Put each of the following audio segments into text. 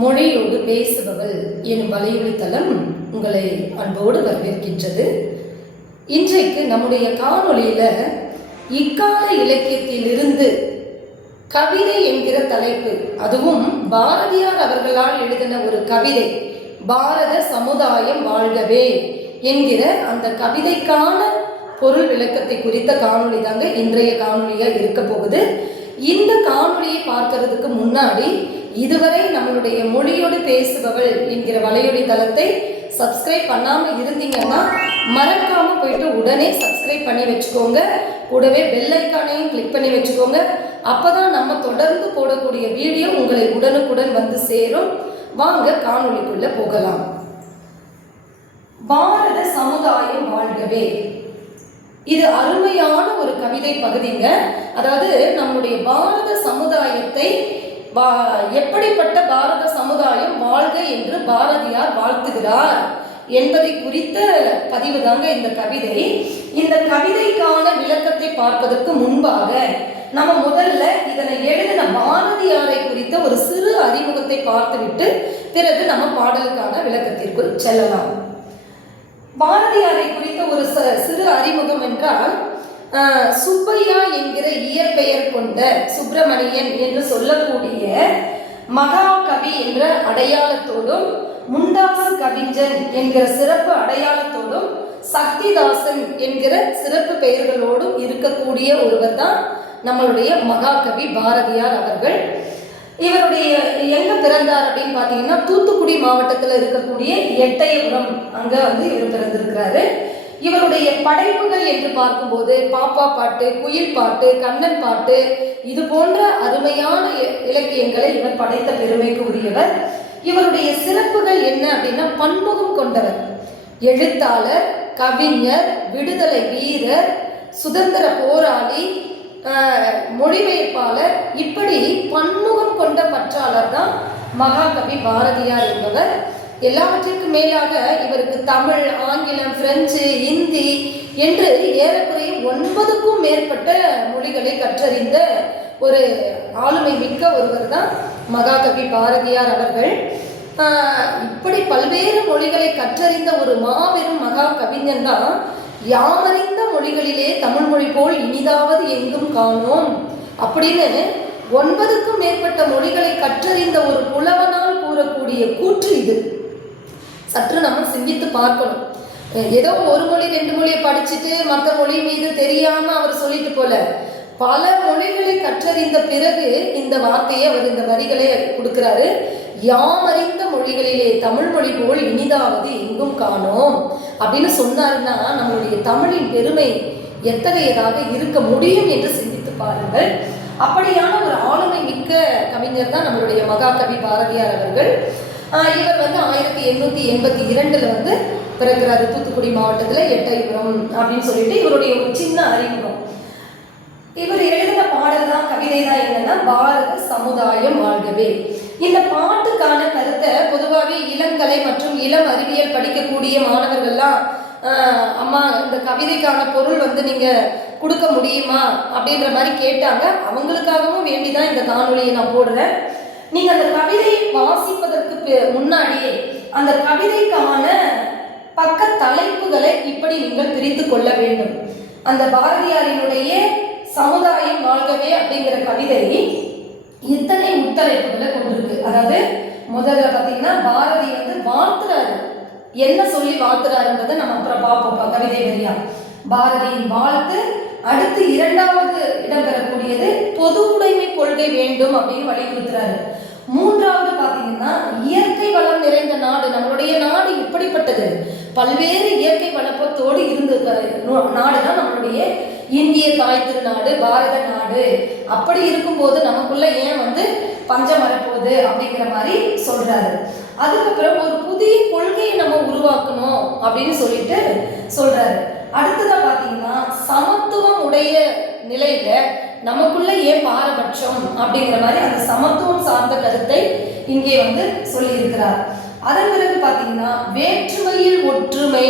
மொழியோடு பேசுபவள் எனும் வலையொலித்தளம் உங்களை அன்போடு வரவேற்கின்றது. இன்றைக்கு நம்முடைய காணொளியில் இக்கால இலக்கியத்திலிருந்து கவிதை என்கிற தலைப்பு அதுவும் பாரதியார் அவர்களால் எழுதின ஒரு கவிதை பாரத சமுதாயம் வாழ்கவே என்கிற அந்த கவிதைக்கான பொருள் விளக்கத்தை குறித்த காணொளி தாங்க இன்றைய காணொலியாக இருக்க போகுது. இந்த காணொலியை பார்க்கறதுக்கு முன்னாடி இதுவரை நம்மளுடைய மொழியோடு பேசுபவள் என்கிற வலையொலி தளத்தை சப்ஸ்கிரைப் பண்ணாம இருந்தீங்கன்னா மறக்காம போயிட்டு உடனே சப்ஸ்கிரைப் பண்ணி வச்சுக்கோங்க. கூடவே பெல் ஐக்கானையும் கிளிக் பண்ணி வச்சுக்கோங்க. அப்பதான் நம்ம தொடர்ந்து போடக்கூடிய வீடியோ உங்களை உடனுக்குடன் வந்து சேரும். வாங்க காணொலிக்குள்ளே போகலாம். பாரத சமுதாயம் வாழ்கவே. இது அருமையான ஒரு கவிதை பகுதிங்க. அதாவது நம்முடைய பாரத சமுதாயத்தை எப்படிப்பட்ட பாரத சமுதாயம் வாழ்க என்று பாரதியார் வாழ்த்துகிறார் என்பதை குறித்த பதிவு தாங்க இந்த கவிதை. இந்த கவிதைக்கான விளக்கத்தை பார்ப்பதற்கு முன்பாக நம்ம முதல்ல இதனை எழுதின பாரதியாரை குறித்த ஒரு சிறு அறிமுகத்தை பார்த்துவிட்டு பிறகு நம்ம பாடலுக்கான விளக்கத்திற்குள் செல்லலாம். பாரதியாரை குறித்த ஒரு ச- சிறு அறிமுகம் என்றால் சுப்பையா என்கிற இயற்பெயர் கொண்ட சுப்பிரமணியன் என்று சொல்லக்கூடிய மகாகவி என்ற அடையாளத்தோடும் முண்டாசு கவிஞன் என்கிற சிறப்பு அடையாளத்தோடும் சக்திதாசன் என்கிற சிறப்பு பெயர்களோடும் இருக்கக்கூடிய ஒருவர் தான் நம்மளுடைய மகாகவி பாரதியார் அவர்கள். இவருடைய எங்க பிறந்தார் அப்படின்னு பார்த்தீங்கன்னா தூத்துக்குடி மாவட்டத்தில் இருக்கக்கூடிய எட்டயபுரம் அங்கே வந்து இவர் பிறந்திருக்கிறாரு. இவருடைய படைப்புகள் என்று பார்க்கும்போது பாப்பா பாட்டு குயில் பாட்டு கண்ணன் பாட்டு இது போன்ற அருமையான இ- இலக்கியங்களை இவர் படைத்த பெருமைக்கு உரியவர். இவருடைய சிறப்புகள் என்ன அப்படின்னா பன்முகம் கொண்டவர். எழுத்தாளர் கவிஞர் விடுதலை வீரர் சுதந்திர போராளி மொழிபெயர்ப்பாளர் இப்படி பன்முகம் கொண்ட பற்றாளர் தான் மகாகவி பாரதியார் என்பவர். எல்லாவற்றிற்கும் மேலாக இவருக்கு தமிழ் ஆங்கிலம் பிரெஞ்சு இந்தி என்று ஏறக்குறைய ஒன்பதுக்கும் மேற்பட்ட மொழிகளை கற்றறிந்த ஒரு ஆளுமை மிக்க ஒருவர் தான் மகாகவி பாரதியார் அவர்கள். இப்படி பல்வேறு மொழிகளை கற்றறிந்த ஒரு மாபெரும் மகா கவிஞன் தான் யாமறிந்த மொழிகளிலே தமிழ் மொழி போல் இனிதாவது எங்கும் காணோம் அப்படின்னு ஒன்பதுக்கும் மேற்பட்ட மொழிகளை கற்றறிந்த ஒரு புலவனால் கூறக்கூடிய கூற்று இது. சற்று நம்ம சிந்தித்து பார்க்கணும். ஏதோ ஒரு மொழி ரெண்டு மொழியை படிச்சுட்டு மற்ற மொழி மீது தெரியாம அவர் சொல்லிட்டு போல. பல மொழிகளை கற்றறிந்த பிறகு இந்த வார்த்தையை அவர் இந்த வரிகளை கொடுக்கிறாரு. யாமறிந்த மொழிகளிலே தமிழ் மொழி போல் இனிதாவது எங்கும் காணோம். அப்படின்னு சொன்னாருன்னா நம்மளுடைய தமிழின் பெருமை எத்தகையதாக இருக்க முடியும் என்று சிந்தித்து பாருங்கள். அப்படியான ஒரு ஆளுமை மிக்க கவிஞர் தான் நம்மளுடைய மகாகவி பாரதியார் அவர்கள். இவர் வந்து ஆயிரத்தி எண்ணூத்தி எண்பத்தி இரண்டுல வந்து பிறக்கிறாரு. தூத்துக்குடி மாவட்டத்துல எட்டயபுரம் அப்படின்னு சொல்லிட்டு இவருடைய ஒரு சின்ன அறிமுகம். இவர் எழுதின பாடல் தான் கவிதை தான் என்னன்னா பாரத சமுதாயம் வாழ்கவே. இந்த பாட்டுக்கான கருத்தை பொதுவாகவே இளங்கலை மற்றும் இளம் அறிவியல் படிக்கக்கூடிய மாணவர்கள்லாம் அம்மா இந்த கவிதைக்கான பொருள் வந்து நீங்க கொடுக்க முடியுமா அப்படின்ற மாதிரி கேட்டாங்க. அவங்களுக்காகவும் வேண்டிதான் இந்த காணொலியை நான் போடுறேன். நீங்க அந்த கவிதையை வாசிப்பதற்கு முன்னாடியே அந்த கவிதைக்கான பக்க தலைப்புகளை இப்படி நீங்கள் பிரித்து கொள்ள வேண்டும். அந்த பாரதியாரினுடைய சமுதாயம் வாழ்கவே அப்படிங்கிற கவிதை இத்தனை உட்தலைப்புகளை கொண்டிருக்கு. அதாவது முதல்ல பார்த்தீங்கன்னா பாரதி வந்து வாழ்த்துறாரு. என்ன சொல்லி வாழ்த்துறாருன்றதை நம்ம அப்புறம் பார்ப்போம். கவிதை வரியா. பாரதியின் வாழ்த்து அடுத்து இரண்டாவது இடம்பெறக்கூடியது பொது உடைமை கொள்கை வேண்டும் அப்படின்னு வலியுறுத்துறாரு. மூன்றாவது பார்த்தீங்கன்னா இயற்கை வளம் நிறைந்த நாடு நம்மளுடைய நாடு இப்படிப்பட்டது. பல்வேறு இயற்கை வளப்பத்தோடு இருந்த நாடு தான் நம்மளுடைய இந்திய தாய் திருநாடு பாரத நாடு. அப்படி இருக்கும்போது நமக்குள்ள ஏன் வந்து பஞ்சம் வரப்போகுது அப்படிங்கிற மாதிரி சொல்றாரு. அதுக்கப்புறம் ஒரு புதிய கொள்கையை நம்ம உருவாக்கணும் அப்படின்னு சொல்லிட்டு சொல்றாரு. அடுத்ததா பார்த்தீங்கன்னா சமத்துவம் உடைய நிலையில நமக்குள்ள ஏன் பாரபட்சம் அப்படிங்கிற மாதிரி அந்த சமத்துவம் சார்ந்த கருத்தை இங்கே வந்து சொல்லியிருக்கிறார். அதன் பிறகு பார்த்தீங்கன்னா வேற்றுமையில் ஒற்றுமை.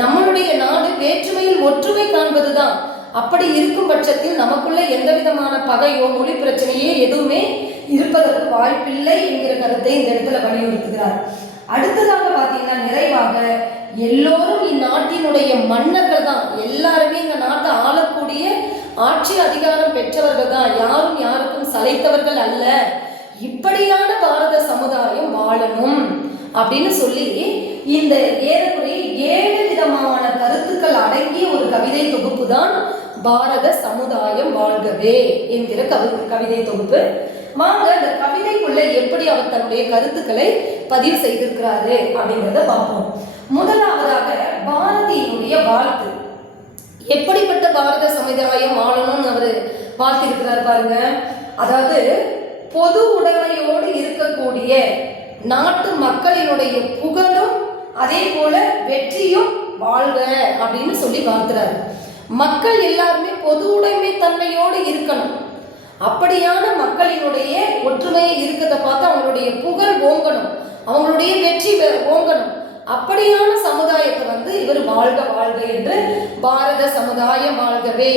நம்மளுடைய நாடு வேற்றுமையில் ஒற்றுமை காண்பதுதான். அப்படி இருக்கும் பட்சத்தில் நமக்குள்ள எந்த விதமான பகையோ மொழி பிரச்சனையோ எதுவுமே இருப்பதற்கு வாய்ப்பில்லை என்கிற கருத்தை இந்த இடத்துல வலியுறுத்துகிறார். அடுத்ததாக பார்த்தீங்கன்னா நிறைவாக எல்லோரும் இந்நாட்டினுடைய மன்னர்கள் தான். எல்லாருமே இந்த நாட்டை ஆளக்கூடிய ஆட்சி அதிகாரம் பெற்றவர்கள் தான். யாரும் யாருக்கும் சளைத்தவர்கள் அல்ல. இப்படியான பாரத சமுதாயம் வாழணும் அப்படின்னு சொல்லி இந்த ஏறக்குறைய ஏழு விதமான கருத்துக்கள் அடங்கிய ஒரு கவிதை தொகுப்பு தான் பாரத சமுதாயம் வாழ்கவே என்கிற கவி கவிதை தொகுப்பு. வாங்க இந்த கவிதைக்குள்ள எப்படி அவர் தன்னுடைய கருத்துக்களை பதிவு செய்திருக்கிறாரு அப்படிங்கிறத பார்ப்போம். முதலாவதாக பாரதியினுடைய வாழ்த்து. எப்படிப்பட்ட பாரத சமுதாயம் ஆளணும்னு அவர் பார்த்திருக்கிறார் பாருங்க. அதாவது பொது உடைமையோடு இருக்கக்கூடிய நாட்டு மக்களினுடைய புகழும் அதே போல வெற்றியும் வாழ்க அப்படின்னு சொல்லி வாழ்த்துறாரு. மக்கள் எல்லாருமே பொது உடைமை தன்மையோடு இருக்கணும். அப்படியான மக்களினுடைய ஒற்றுமையை இருக்கிறத பார்த்து அவங்களுடைய புகழ் ஓங்கணும். அவங்களுடைய வெற்றி ஓங்கணும். அப்படியான சமுதாயத்தை வந்து இவர் வாழ்க வாழ்க என்று பாரத சமுதாயம் வாழ்கவே.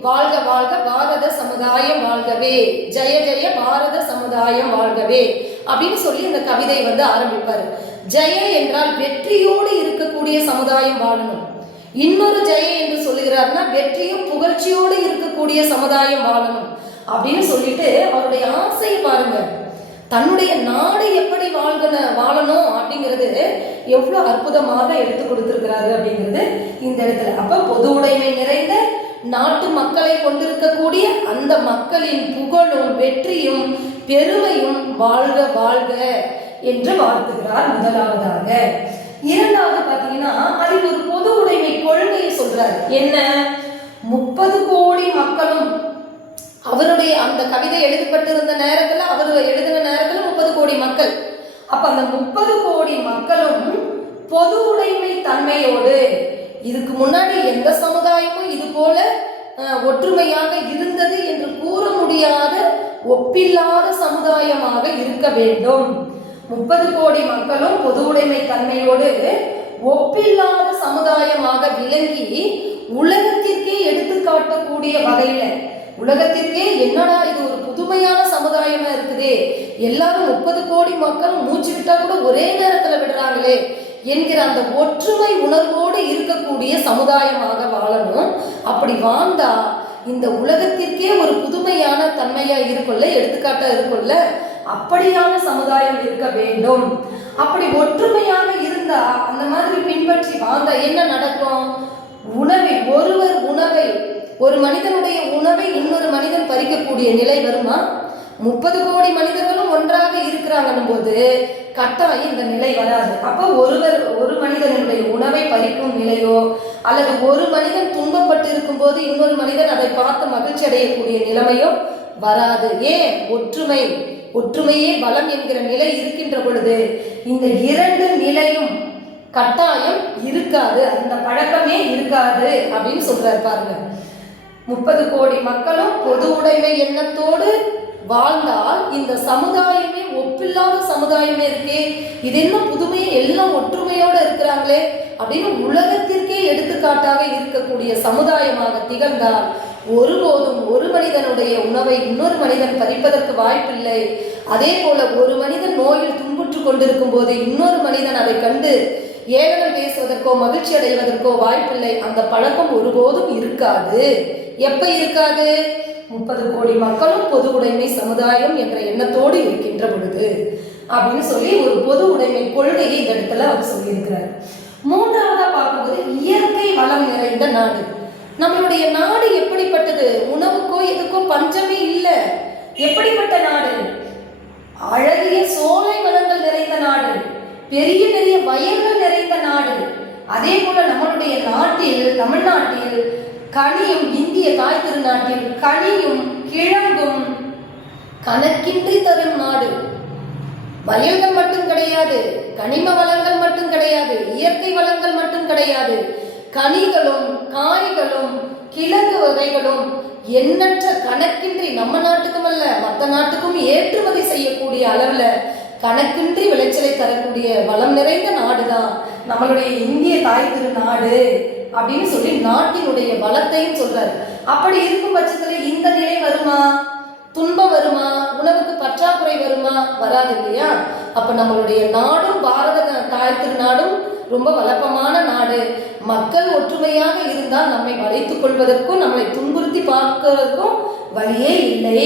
வாழ்க வாழ்க பாரத சமுதாயம் வாழ்கவே. ஜெய ஜெய பாரத சமுதாயம் வாழ்கவே அப்படின்னு சொல்லி இந்த கவிதை வந்து ஆரம்பிப்பார். ஜெய என்றால் வெற்றியோடு இருக்கக்கூடிய சமுதாயம் வாழணும். இன்னொரு ஜெய என்று சொல்லுகிறார்னா வெற்றியும் புகழ்ச்சியோடு இருக்கக்கூடிய சமுதாயம் வாழணும் அப்படின்னு சொல்லிட்டு அவருடைய ஆசையை பாருங்க. தன்னுடைய நாடு எப்படி வாழ்கன வாழணும் அப்படிங்கிறது எவ்வளோ அற்புதமாக எடுத்து கொடுத்துருக்கிறாரு அப்படிங்கிறது இந்த இடத்துல. அப்போ பொது உடைமை நிறைந்த நாட்டு மக்களை கொண்டிருக்கக்கூடிய அந்த மக்களின் புகழும் வெற்றியும் பெருமையும் வாழ்க வாழ்க என்று வாழ்த்துகிறார் முதலாவதாக. இரண்டாவது பார்த்தீங்கன்னா அதில் ஒரு பொது உடைமை கொள்கையை சொல்றாரு. என்ன? முப்பது கோடி மக்களும் அவருடைய அந்த கவிதை எழுதப்பட்டிருந்த நேரத்துல அவர் எழுதின நேரத்துல முப்பது கோடி மக்கள். அப்ப அந்த முப்பது கோடி மக்களும் பொது உடைமை தன்மையோடு இதுக்கு முன்னாடி எந்த சமுதாயமும் இது போல ஒற்றுமையாக இருந்தது என்று கூற முடியாத ஒப்பில்லாத சமுதாயமாக இருக்க வேண்டும். முப்பது கோடி மக்களும் பொது உடைமை தன்மையோடு ஒப்பில்லாத சமுதாயமாக விளங்கி உலகத்திற்கே எடுத்துக்காட்டக்கூடிய வகையில உலகத்திற்கே என்னடா இது ஒரு புதுமையான சமுதாயமா இருக்குது? எல்லாரும் முப்பது கோடி மக்கள் மூச்சு விட்டா கூட ஒரே நேரத்துல விடுறாங்களே என்கிற அந்த ஒற்றுமை உணர்வோடு இருக்கக்கூடிய சமுதாயமாக வாழணும். அப்படி வாழ்ந்தா இந்த உலகத்திற்கே ஒரு புதுமையான தன்மையா இருக்கும்ல எடுத்துக்காட்டா இருக்குல்ல அப்படியான சமுதாயம் இருக்க வேண்டும். அப்படி ஒற்றுமையாக இருந்தா அந்த மாதிரி பின்பற்றி வாழ்ந்தா என்ன நடக்கும்? உணவை ஒருவர் உணவை ஒரு மனிதனுடைய உணவை இன்னொரு மனிதன் பறிக்கக்கூடிய நிலை வருமா? முப்பது கோடி மனிதர்களும் ஒன்றாக இருக்கிறாங்கன்னும் போது கட்டாயம் இந்த நிலை வராது. அப்போ ஒருவர் ஒரு மனிதனுடைய உணவை பறிக்கும் நிலையோ அல்லது ஒரு மனிதன் துன்பப்பட்டு இருக்கும்போது இன்னொரு மனிதன் அதை பார்த்து மகிழ்ச்சி அடையக்கூடிய நிலைமையோ வராது. ஏன்? ஒற்றுமை. ஒற்றுமையே பலம் என்கிற நிலை இருக்கின்ற பொழுது இந்த இரண்டு நிலையும் கட்டாயம் இருக்காது. அந்த பழக்கமே இருக்காது அப்படின்னு சொல்றாரு பாருங்க. முப்பது கோடி மக்களும் பொது உடைமை எண்ணத்தோடு வாழ்ந்தால் இந்த சமுதாயமே ஒப்பில்லாத சமுதாயமே இருக்கே. இது என்ன புதுமையை? எல்லாம் ஒற்றுமையோட இருக்கிறாங்களே அப்படின்னு உலகத்திற்கே எடுத்துக்காட்டாக இருக்கக்கூடிய சமுதாயமாக திகழ்ந்தால் ஒருபோதும் ஒரு மனிதனுடைய உணவை இன்னொரு மனிதன் பறிப்பதற்கு வாய்ப்பில்லை. அதே போல ஒரு மனிதன் நோயில் துன்புற்று கொண்டிருக்கும் போது இன்னொரு மனிதன் அதை கண்டு ஏளனம் பேசுவதற்கோ மகிழ்ச்சி அடைவதற்கோ வாய்ப்பில்லை. அந்த பழக்கம் ஒருபோதும் இருக்காது. எப்ப இருக்காது? முப்பது கோடி மக்களும் பொது உடைமை சமுதாயம் என்ற எண்ணத்தோடு இருக்கின்ற பொழுது அப்படின்னு சொல்லி ஒரு பொது உடைமை கொள்கையை இந்த இடத்துல அவர் சொல்லியிருக்கிறார். மூன்றாவதா பார்க்கும்போது இயற்கை வளம் நிறைந்த நாடு. நம்மளுடைய நாடு எப்படிப்பட்டது? உணவுக்கோ எதுக்கோ பஞ்சமே இல்லை. எப்படிப்பட்ட நாடு? அழகிய சோலை வளங்கள் நிறைந்த நாடு. பெரிய பெரிய வயல்கள் நிறைந்த நாடு. அதே போல நம்மளுடைய நாட்டில் தமிழ்நாட்டில் கனியும் இந்திய தாய் திருநாட்டில் கனியும் கிழங்கும் கணக்கின்றி தரும் நாடு. வயல்கள் மட்டும் கிடையாது கனிம வளங்கள் மட்டும் கிடையாது இயற்கை வளங்கள் மட்டும் கிடையாது. கனிகளும் காய்களும் கிழங்கு வகைகளும் எண்ணற்ற கணக்கின்றி நம்ம நாட்டுக்கும் அல்ல மற்ற நாட்டுக்கும் ஏற்றுமதி செய்யக்கூடிய அளவில் கணக்கின்றி விளைச்சலை தரக்கூடிய வளம் நிறைந்த நாடு தான் நம்மளுடைய இந்திய தாய் திருநாடு. அப்படின்னு சொல்லி நாட்டினுடைய வளத்தையும் சொல்றாரு. அப்படி இருக்கும் பட்சத்துல இந்த நிலை வருமா? துன்பம் வருமா? உணவுக்கு பற்றாக்குறை வருமா? வராது இல்லையா? அப்ப நம்மளுடைய நாடும் பாரத தாய் திருநாடும் ரொம்ப வழக்கமான நாடு. மக்கள் ஒற்றுமையாக இருந்தால் நம்மை வளைத்துக் கொள்வதற்கும் நம்மளை துன்புறுத்தி பார்க்கிறதுக்கும் வழியே இல்லை.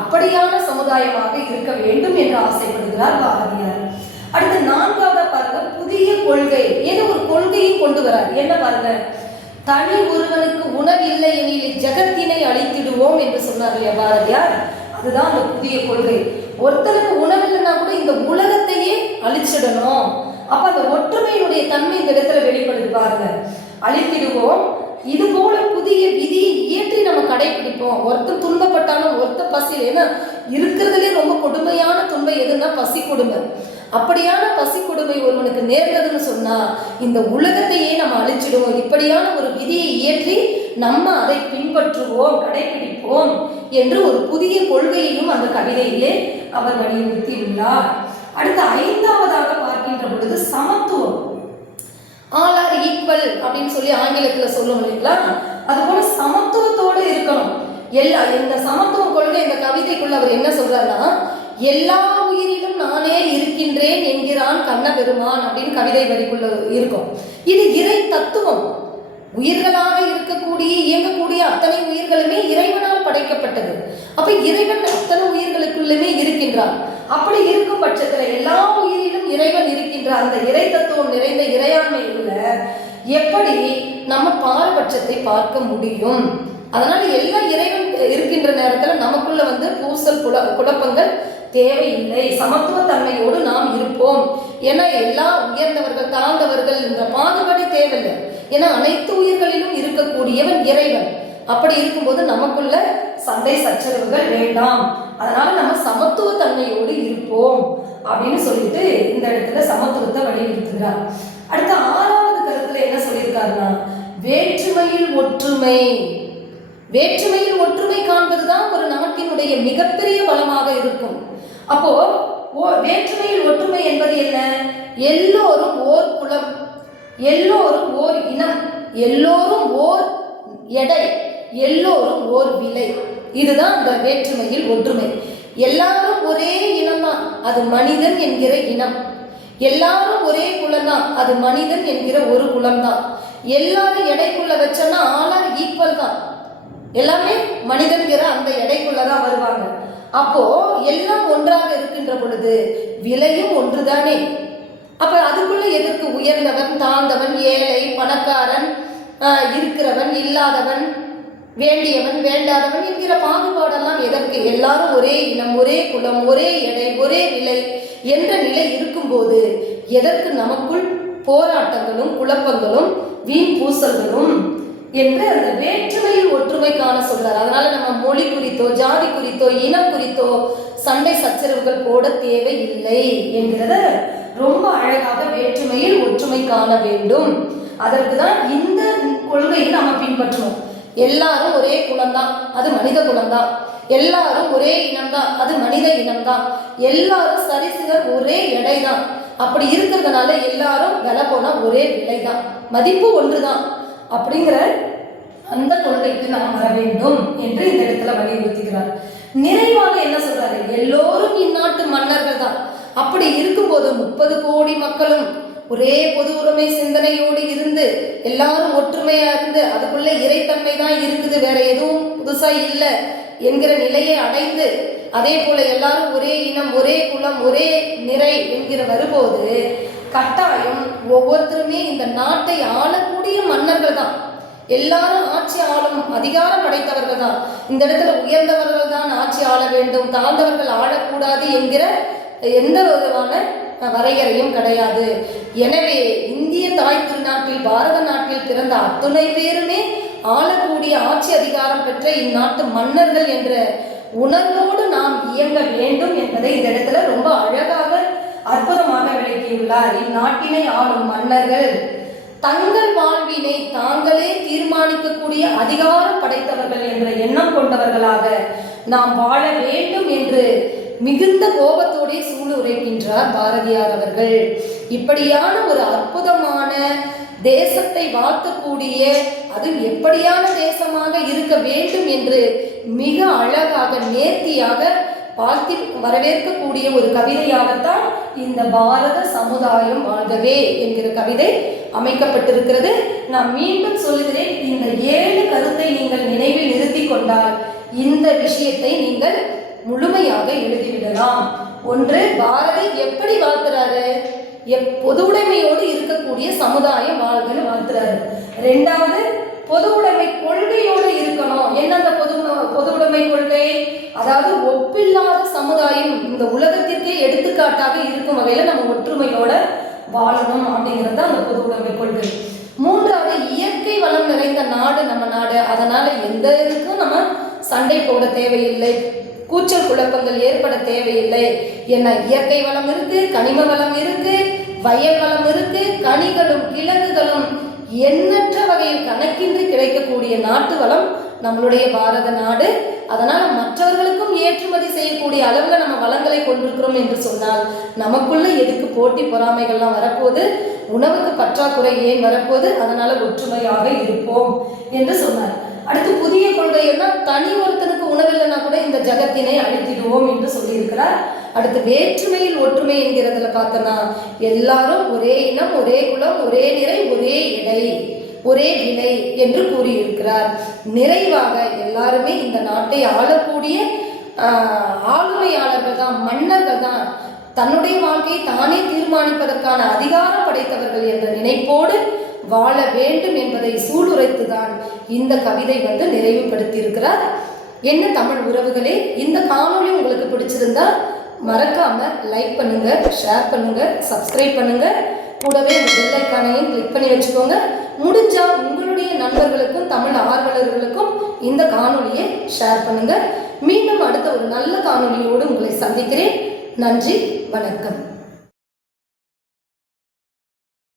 அப்படியான சமுதாயமாக இருக்க வேண்டும் என்று ஆசைப்படுகிறார் பாரதியார். அடுத்து நான்காவது பாருங்க புதிய கொள்கை ஏதோ ஒரு கொள்கையை கொண்டு வரார். என்ன பாருங்க தனி ஒருவனுக்கு உணவில்லை எனில் ஜெகத்தினை அழித்திடுவோம் என்று சொன்னார் இல்லையா பாரதியார்? அதுதான் அந்த புதிய கொள்கை. ஒருத்தருக்கு உணவு இல்லைன்னா கூட இந்த உலகத்தையே அழிச்சிடணும். அப்ப அந்த ஒற்றுமையினுடைய தன்மை இந்த இடத்துல வெளிப்படுது பாருங்க. அழித்திடுவோம். இது போல புதிய விதியை இயற்றி நம்ம கடைபிடிப்போம் ஒருத்தர் துன்பப்பட்டாலும் ஒருத்தர் பசியில் ஏன்னா இருக்கிறதுலே ரொம்ப கொடுமையான துன்பம் எதுன்னா பசி கொடுமை. அப்படியான பசி கொடுமை ஒருவனுக்கு நேர்ந்ததுன்னு சொன்னா இந்த உலகத்தையே நம்ம அழிச்சிடுவோம். இப்படியான ஒரு விதியை இயற்றி நம்ம அதை பின்பற்றுவோம் கடைபிடிப்போம் என்று ஒரு புதிய கொள்கையையும் அந்த கவிதையிலே அவர் வலியுறுத்தியுள்ளார். அடுத்து ஐந்தாவதாக பார்க்கின்ற பொழுது சமத்துவம். ஆல் ஆர் ஈக்குவல் அப்படின்னு சொல்லி ஆங்கிலத்துல சொல்லுவோம் இல்லைங்களா? அது போல சமத்துவத்தோடு இருக்கணும். எல்லா இந்த சமத்துவ கொள்கை இந்த கவிதைக்குள்ள அவர் என்ன சொல்றாருன்னா எல்லா உயிரிலும் நானே இருக்கின்றேன் என்கிறான் கண்ணபெருமான் அப்படின்னு கவிதை வரிக்குள்ள இருக்கும். இது இறை தத்துவம். உயிர்களாக இருக்கக்கூடிய இயங்கக்கூடிய அத்தனை உயிர்களுமே இறைவனால் படைக்கப்பட்டது. அப்ப இறைவன் அத்தனை உயிர்களுக்குள்ளுமே இருக்கின்றான். அப்படி இருக்கும் பட்சத்துல எல்லா உயிரிலும் இறைவன் இருக்கின்ற அந்த இறை தத்துவம் நிறைந்த இறையாண்மை உள்ள எப்படி நம்ம பாரபட்சத்தை பார்க்க முடியும்? அதனால எல்லா இறைவன் இருக்கின்ற நேரத்துல நமக்குள்ள வந்து பூசல் குழ குழப்பங்கள் தேவையில்லை. சமத்துவத்தன்மையோடு நாம் இருப்போம். ஏன்னா எல்லா உயர்ந்தவர்கள் தாழ்ந்தவர்கள் என்ற பாகுபாடு தேவையில்லை. ஏன்னா அனைத்து உயிர்களிலும் இருக்கக்கூடியவன் இறைவன். அப்படி இருக்கும்போது நமக்குள்ள சண்டை சச்சரவுகள் வேண்டாம். அதனால நம்ம சமத்துவத்தன்மையோடு இருப்போம் அப்படின்னு சொல்லிட்டு இந்த இடத்துல சமத்துவத்தை வலியுறுத்துகிறார். அடுத்த ஆறாவது கருத்துல என்ன சொல்லியிருக்காருன்னா வேற்றுமையில் ஒற்றுமை. வேற்றுமையில் ஒற்றுமை காண்பதுதான் ஒரு நாட்டினுடைய மிகப்பெரிய பலமாக இருக்கும். அப்போ ஓ- வேற்றுமையில் ஒற்றுமை என்பது என்ன? எல்லோரும் ஓர் குலம் எல்லோரும் ஓர் இனம் எல்லோரும் ஓர் எடை எல்லோரும் ஓர் விலை. இதுதான் அந்த வேற்றுமையில் ஒற்றுமை. எல்லாரும் ஒரே இனம்தான் அது மனிதன் என்கிற இனம். எல்லாரும் ஒரே குலம்தான் அது மனிதன் என்கிற ஒரு குலம்தான். எல்லாரும் எடைக்குள்ள வச்சோன்னா ஆளார் ஈக்குவல் தான். எல்லாமே மனிதன்கிற அந்த எடைக்குள்ளதான் வருவாங்க. அப்போ எல்லாம் ஒன்றாக இருக்கின்ற பொழுது விலையும் ஒன்றுதானே? அப்ப அதுக்குள்ள எதற்கு உயர்ந்தவன் தாழ்ந்தவன் ஏழை பணக்காரன் இருக்கிறவன் இல்லாதவன் வேண்டியவன் வேண்டாதவன் என்கிற பாகுபாடெல்லாம் எதற்கு? எல்லாரும் ஒரே இனம் ஒரே குலம் ஒரே எடை ஒரே விலை என்ற நிலை இருக்கும்போது எதற்கு நமக்குள் போராட்டங்களும் குழப்பங்களும் வீண் பூசல்களும் என்று அந்த வேற்றுமையில் ஒற்றுமை காண சொல்றார். அதனால நம்ம மொழி குறித்தோ ஜாதி குறித்தோ இனம் குறித்தோ சண்டை சச்சரவுகள் போட தேவையில்லை என்கிறத ரொம்ப அழகாக வேற்றுமையில் ஒற்றுமை காண வேண்டும். அதற்கு தான் இந்த கொள்கையை நம்ம பின்பற்றணும். எல்லாரும் ஒரே குலம்தான் அது மனித குலம்தான். எல்லாரும் ஒரே இனம்தான் அது மனித இனம்தான். எல்லாரும் சரிசுகர் ஒரே எடை தான் அப்படி இருக்கிறதுனால எல்லாரும் விலை போனா ஒரே விலை தான் மதிப்பு ஒன்றுதான். அப்படிங்கிற அந்த கொள்கைக்கு நாம் வர வேண்டும் என்று இந்த இடத்துல வலியுறுத்துகிறார். நிறைவாக என்ன சொல்றாரு? எல்லோரும் இந்நாட்டு மன்னர்கள் தான். அப்படி இருக்கும்போது முப்பது கோடி மக்களும் ஒரே பொது உரிமை சிந்தனையோடு இருந்து எல்லாரும் ஒற்றுமையா இருந்து அதுக்குள்ள இறைத்தன்மை தான் இருக்குது வேற எதுவும் புதுசா இல்லை என்கிற நிலையை அடைந்து அதே போல எல்லாரும் ஒரே இனம் ஒரே குலம் ஒரே நிறை என்கிற வரும்போது கட்டாயம் ஒவ்வொருத்தருமே இந்த நாட்டை ஆளக்கூடிய மன்னர்கள் தான் எல்லாரும் ஆட்சி ஆளும் அதிகாரம் படைத்தவர்கள் தான் இந்த இடத்துல உயர்ந்தவர்கள் தான் ஆட்சி ஆள வேண்டும் தாழ்ந்தவர்கள் ஆளக்கூடாது என்கிற எந்த விதமான வரையறையும் கிடையாது. எனவே இந்திய தாய் திருநாட்டில் பாரத நாட்டில் பிறந்த அத்துணை பேருமே ஆளக்கூடிய ஆட்சி அதிகாரம் பெற்ற இந்நாட்டு மன்னர்கள் என்ற உணர்வோடு நாம் இயங்க வேண்டும் என்பதை இந்த இடத்துல ரொம்ப அழகாக அற்புதமாக விளக்கியுள்ளார். இந்நாட்டினை ஆளும் மன்னர்கள் தங்கள் வாழ்வினை தாங்களே தீர்மானிக்கக்கூடிய அதிகாரம் படைத்தவர்கள் என்ற எண்ணம் கொண்டவர்களாக நாம் வாழ வேண்டும் என்று மிகுந்த கோபத்தோடே சூளுரைக்கின்றார் பாரதியார் அவர்கள். இப்படியான ஒரு அற்புதமான தேசத்தை வாழ்த்தக்கூடிய அது எப்படியான தேசமாக இருக்க வேண்டும் என்று மிக அழகாக நேர்த்தியாக வாழ்த்தி வரவேற்கக்கூடிய ஒரு கவிதையாகத்தான் இந்த பாரத சமுதாயம் வாழ்கவே என்கிற கவிதை அமைக்கப்பட்டிருக்கிறது. நான் மீண்டும் சொல்லுகிறேன் இந்த ஏழு கருத்தை நீங்கள் நினைவில் நிறுத்தி கொண்டால் இந்த விஷயத்தை நீங்கள் முழுமையாக எழுதிவிடலாம். ஒன்று பாரதி எப்படி வாழ்த்துறாரு? எப் பொது உடைமையோடு இருக்கக்கூடிய சமுதாயம் வாழ்கன்னு வாழ்த்துறாரு. ரெண்டாவது பொது உடைமை கொள்கையோடு இருக்கணும். என்ன அந்த பொது பொது உடைமை கொள்கை? அதாவது ஒப்பில்லாத சமுதாயம் இந்த உலகத்திற்கே எடுத்துக்காட்டாக இருக்கும் வகையில் நம்ம ஒற்றுமையோட வாழணும் அப்படிங்கிறது தான் அந்த பொது உடைமை கொள்கை. மூன்றாவது இயற்கை வளம் நிறைந்த நாடு நம்ம நாடு. அதனால எந்த இதுக்கும் நம்ம சண்டை போட தேவையில்லை. கூச்சல் குழப்பங்கள் ஏற்பட தேவையில்லை. என்ன இயற்கை வளம் இருக்கு கனிம வளம் இருக்கு வயல் வளம் இருக்கு கனிகளும் கிழங்குகளும் எண்ணற்ற வகையில் கணக்கின்றி கிடைக்கக்கூடிய நாட்டு வளம் நம்மளுடைய பாரத நாடு. அதனால மற்றவர்களுக்கும் ஏற்றுமதி செய்யக்கூடிய அளவில் நம்ம வளங்களை கொண்டிருக்கிறோம் என்று சொன்னால் நமக்குள்ள எதுக்கு போட்டி பொறாமைகள்லாம் வரப்போது உணவுக்கு பற்றாக்குறை ஏன் வரப்போது அதனால ஒற்றுமையாக இருப்போம் என்று சொன்னார். அடுத்து புதிய கொள்கை என்ன தனி ஒருத்தனுக்கு உணவில்லைன்னா கூட இந்த ஜகத்தினை அழித்திடுவோம் என்று சொல்லியிருக்கிறார். அடுத்து வேற்றுமையில் ஒற்றுமை என்கிறதுல பார்த்தோன்னா எல்லாரும் ஒரே இனம் ஒரே குலம் ஒரே நிறை ஒரே இடை ஒரே விலை என்று கூறியிருக்கிறார். நிறைவாக எல்லாருமே இந்த நாட்டை ஆளக்கூடிய ஆளுமையாளர்கள் தான் மன்னர்கள் தான் தன்னுடைய வாழ்க்கையை தானே தீர்மானிப்பதற்கான அதிகாரம் படைத்தவர்கள் என்ற நினைப்போடு வாழ வேண்டும் என்பதை சூளுரைத்துதான் இந்த கவிதை வந்து நிறைவுபடுத்தியிருக்கிறார். என்ன தமிழ் உறவுகளே இந்த காணொலி உங்களுக்கு பிடிச்சிருந்தா மறக்காம லைக் பண்ணுங்க ஷேர் பண்ணுங்க சப்ஸ்கிரைப் பண்ணுங்க. கூடவே பெல் ஐக்கானையும் கிளிக் பண்ணி வச்சுக்கோங்க. முடிஞ்சா உங்களுடைய நண்பர்களுக்கும் தமிழ் ஆர்வலர்களுக்கும் இந்த காணொலியை ஷேர் பண்ணுங்க. மீண்டும் அடுத்த ஒரு நல்ல காணொலியோடு உங்களை சந்திக்கிறேன். நன்றி வணக்கம்.